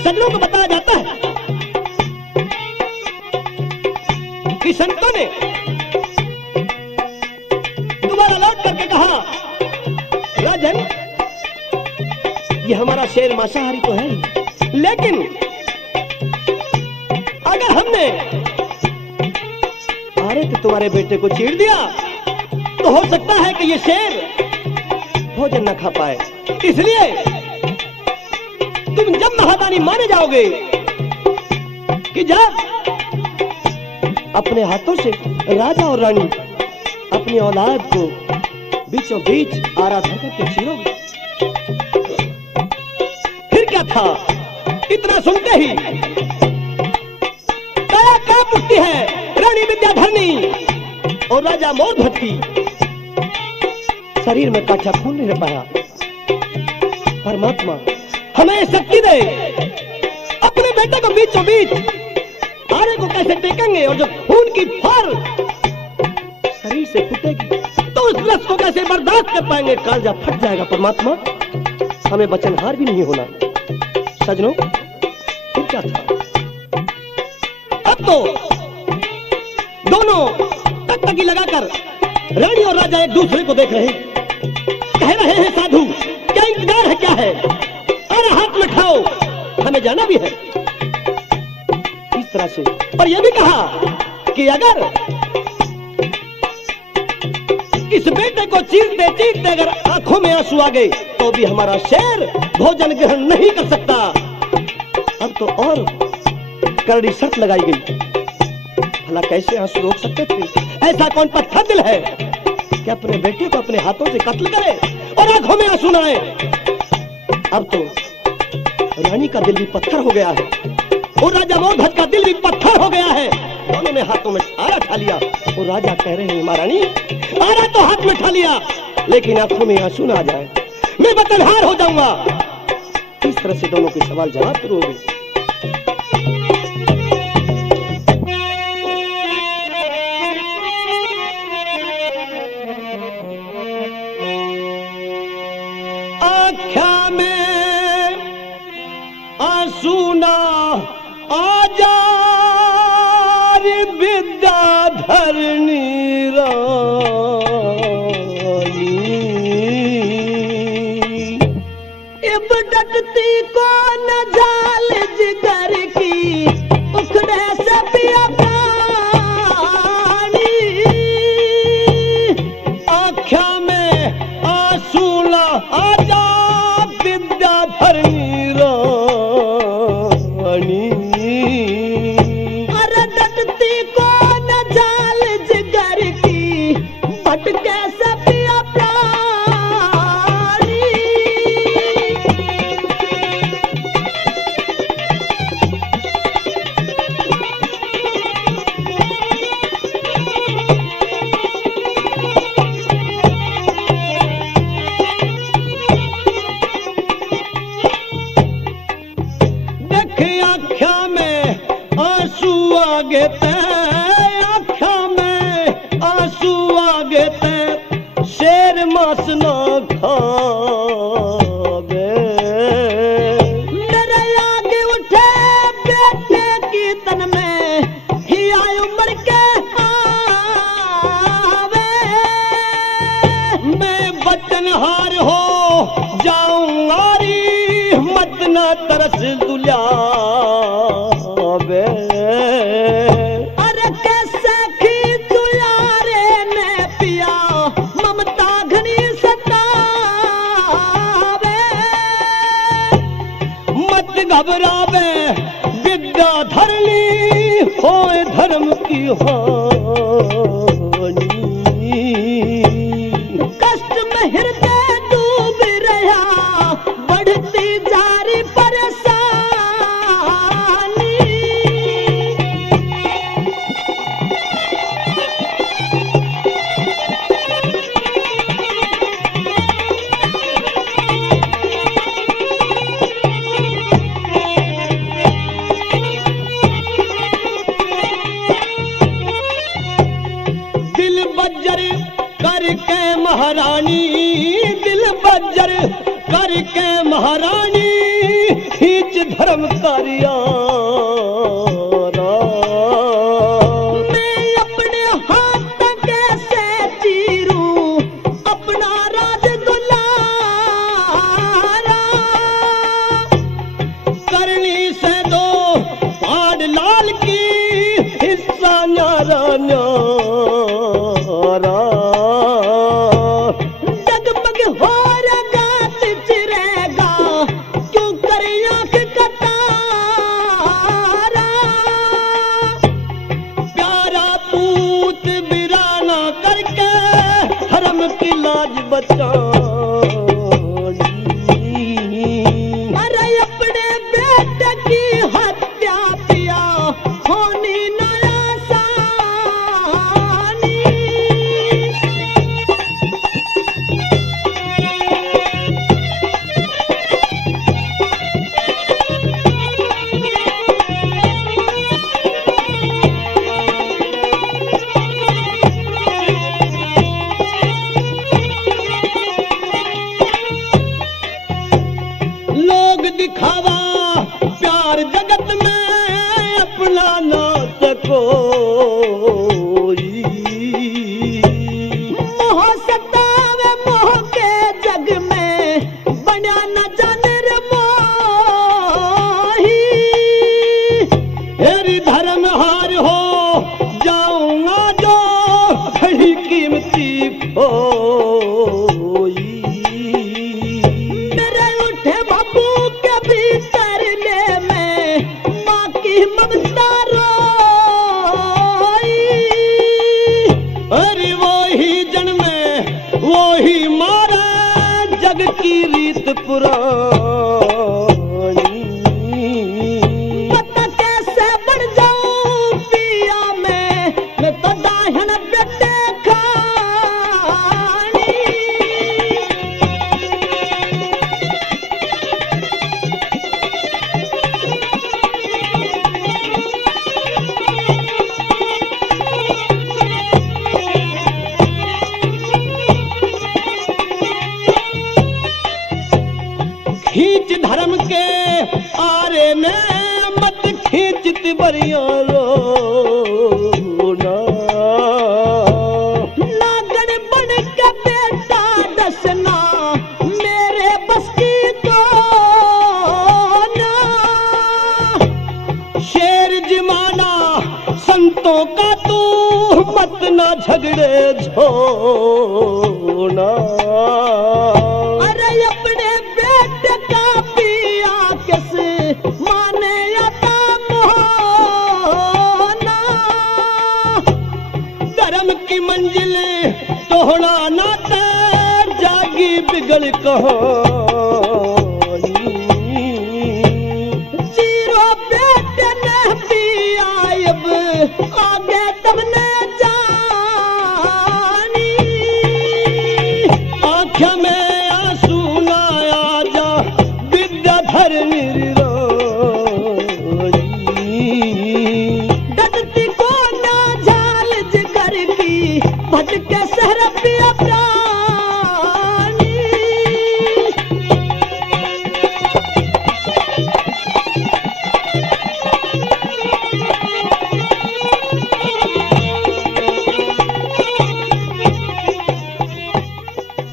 सज्जनों को बताया जाता है कि संतों ने दोबारा लौट करके कहा, राजन ये हमारा शेर मांसाहारी तो है ही, लेकिन अगर हमने अरे तो तुम्हारे बेटे को चीर दिया तो हो सकता है कि ये शेर भोजन न खा पाए, इसलिए तुम जब महादानी माने जाओगे कि जब अपने हाथों से राजा और रानी अपनी औलाद को बीचों बीच आराधना करके चीरोगे। फिर क्या था, इतना सुनते ही दया कांप उठती है रानी विद्याधरणी और राजा मोरध्वज की शरीर में काटा खून नहीं रह पाया। परमात्मा हमें शक्ति दे, अपने बेटे को बीचों बीच आरे को कैसे टेकेंगे और जब खून की फार शरीर से फूटेगी तो उस रस को कैसे बर्दाश्त कर पाएंगे, कालजा फट जाएगा। परमात्मा हमें वचनहार भी नहीं होना। सजनों फिर क्या था, अब तो दोनों टकटकी लगाकर रानी और राजा एक दूसरे को देख रहे हैं, कह रहे हैं साधु क्या इंतजार है, क्या है, अरे हाथ में खाओ, हमें जाना भी है। इस तरह से और यह भी कहा कि अगर इस बेटे को चीरते चीरते अगर आंखों में आंसू आ गए तो भी हमारा शेर भोजन ग्रहण नहीं कर सकता। अब तो और करड़ी शर्त लगाई गई, भला कैसे आंसू रोक सकते थे? ऐसा कौन पत्थर दिल है कि अपने बेटे को अपने हाथों से कत्ल करे और आंखों में आंसू न आए? अब तो रानी का दिल भी पत्थर हो गया है और राजा मोरध्वज का दिल भी पत्थर हो गया है। दोनों ने हाथों में आरा ठा लिया और राजा कह रहे हैं, महारानी आरा तो हाथ में ठा लिया लेकिन आंखों में आंसू ना आ जाए, मैं वतनहार हो जाऊंगा। इस तरह से दोनों के सवाल जवाब शुरू हो गए। आँखा में आंसू ना आ जा विद्याधरणी रानी, इब डटती को न जाल जिगर की उखड़े से पिया पानी। आँखा में आंसू ना आ जा विद्याधरणी रानी, अरे डटती को न जाल जिगर की भटके से पिया प्राणी। आँखा में आंसू आगे ते, आँखा में आंसू आगे ते, शेर मांस ना खावे। मेरे आगे उठे बेटे की तन में ही आय उम्र के आवे, मैं वचनहार हो जाऊंगारी मत ना तरस दुलावे। अरे कैसे की दुलारे में पिया ममता घनी सतावे, मत घबरावे विद्याधरणी होए धर्म की हानि। कष्ट में हृदय डूब रहा बढ़ती जा रही परेशानी। महारानी दिल बज्जर करके महारानी खींच धर्म कारिया मैं अपने हाथ कैसे चीरूं अपना राज दुलारा करनी से दो पाड़ लाल की हिस्सा न्यारा न्यारा जगमग हो रगा चिरेगा क्यों कर आंख का तारा प्यारा पूत बिराना करके धर्म की लाज बचानी अरे अपने बेटे की हत्या पिया होनी न आसानी लोग दिखावा प्यार जगत में अपना ना सकोई मोह सतावे मोह के जग में बना न जाने रे मोही हेरी धर्म हार हो जाऊंगा जो बड़ी कीमती खोई मेरे उठे बाबू के भीतर ले मैं माँ की ममता रोई अरे वो ही जन्मे वो ही मारे जग की रीत पुरानी पता कैसे बढ़ जाऊं पिया मैं तो दाहन बेटे खानी खींच धर्म के आरे ने मत खींचत बरिया रोना नागन बन के बेटा दसना मेरे बस की तो ना शेर जमाना संतों का तू मत ना झगड़े झोना अरे अपने बेटे का पिया किस माने आता मोहना धर्म की मंजिल तोहड़ा नाते जागी बिगड़ कहाँ